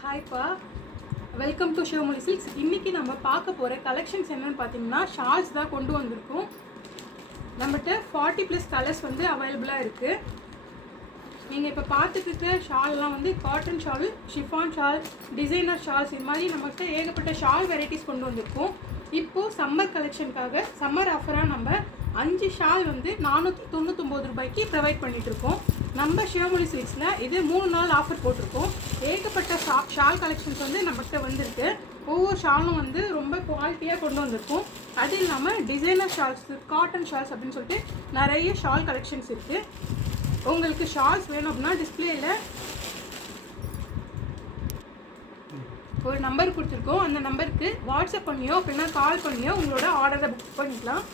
ஹாய்ப்பா, welcome to சிவமொழி silks. இன்றைக்கி நம்ம பார்க்க போகிற கலெக்ஷன்ஸ் என்னென்னு பார்த்தீங்கன்னா ஷால்ஸ் தான் கொண்டு வந்திருக்கோம். நம்மகிட்ட 40+ கலர்ஸ் வந்து அவைலபிளாக இருக்குது. நீங்கள் இப்போ பார்த்துட்டு இருக்க ஷால்லாம் வந்து cotton shawl, chiffon shawl, designer shawls, இது மாதிரி நம்மகிட்ட ஏகப்பட்ட ஷால் வெரைட்டிஸ் கொண்டு வந்திருக்கோம். இப்போது சம்மர் கலெக்ஷனுக்காக சம்மர் ஆஃபராக நம்ம 5 ஷால் வந்து 499 ரூபாய்க்கு ப்ரொவைட் பண்ணிகிட்ருக்கோம். நம்ம சிவமொழி சில்க்ஸில் இது 3 நாள் ஆஃபர் போட்டிருக்கோம். ஏகப்பட்ட ஷால் கலெக்ஷன்ஸ் வந்து நம்மகிட்ட வந்திருக்கு. ஒவ்வொரு ஷாலும் வந்து ரொம்ப குவாலிட்டியாக கொண்டு வந்திருக்கோம். அது இல்லாமல் டிசைனர் ஷால்ஸ், காட்டன் ஷால்ஸ் அப்படின்னு சொல்லிட்டு நிறைய ஷால் கலெக்ஷன்ஸ் இருக்குது. உங்களுக்கு ஷால்ஸ் வேணும் அப்படின்னா டிஸ்பிளேயில் ஒரு நம்பர் கொடுத்துருக்கோம். அந்த நம்பருக்கு வாட்ஸ்அப் பண்ணியோ அப்படின்னா கால் பண்ணியோ உங்களோட ஆர்டரை புக் பண்ணிக்கலாம்.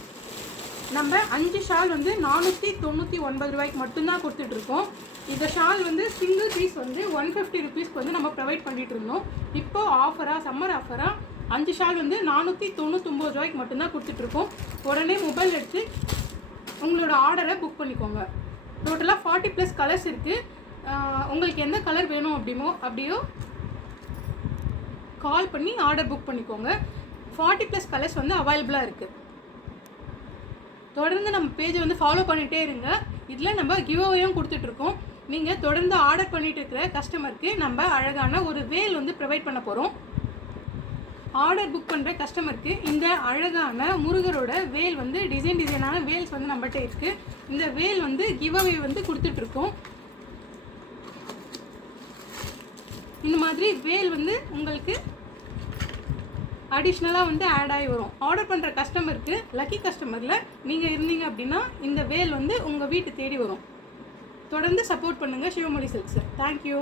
நம்ம 5 ஷால் வந்து 499 ரூபாய்க்கு மட்டும்தான் கொடுத்துட்ருக்கோம். இந்த ஷால் வந்து சிங்கிள் பீஸ் வந்து 150 ருபீஸ்க்கு வந்து நம்ம ப்ரொவைட் பண்ணிகிட்டு இருந்தோம். இப்போது ஆஃபராக, சம்மர் ஆஃபராக 5 ஷால் வந்து 499 ரூபாய்க்கு மட்டும்தான் கொடுத்துட்ருக்கோம். உடனே மொபைல் எடுத்து உங்களோட ஆர்டரை புக் பண்ணிக்கோங்க. டோட்டலாக 40+ கலர்ஸ் இருக்குது. உங்களுக்கு எந்த கலர் வேணும் அப்படியோ கால் பண்ணி ஆர்டர் புக் பண்ணிக்கோங்க. 40+ கலர்ஸ் வந்து அவைலபிளாக இருக்குது. தொடர்ந்து நம்ம பேஜை வந்து ஃபாலோ பண்ணிகிட்டே இருங்க. இதில் நம்ம கிவ்அவேயும் கொடுத்துட்ருக்கோம். நீங்கள் தொடர்ந்து ஆர்டர் பண்ணிகிட்டு இருக்கிற கஸ்டமருக்கு நம்ம அழகான ஒரு வேல் வந்து ப்ரொவைட் பண்ண போகிறோம். ஆர்டர் புக் பண்ணுற கஸ்டமருக்கு இந்த அழகான முருகரோட வேல் வந்து டிசைனான வேல்ஸ் வந்து நம்மகிட்ட இருக்குது. இந்த வேல் வந்து கிவ்அவே வந்து கொடுத்துட்ருக்கோம். இந்த மாதிரி வேல் வந்து உங்களுக்கு அடிஷ்னலாக வந்து ஆட் ஆகி வரும். ஆர்டர் பண்ணுற கஸ்டமருக்கு, லக்கி கஸ்டமரில் நீங்கள் இருந்தீங்க அப்படின்னா இந்த வேல் வந்து உங்கள் வீட்டு தேடி வரும். தொடர்ந்து சப்போர்ட் பண்ணுங்கள் சிவமொழி சில்க்ஸை. தேங்க்யூ.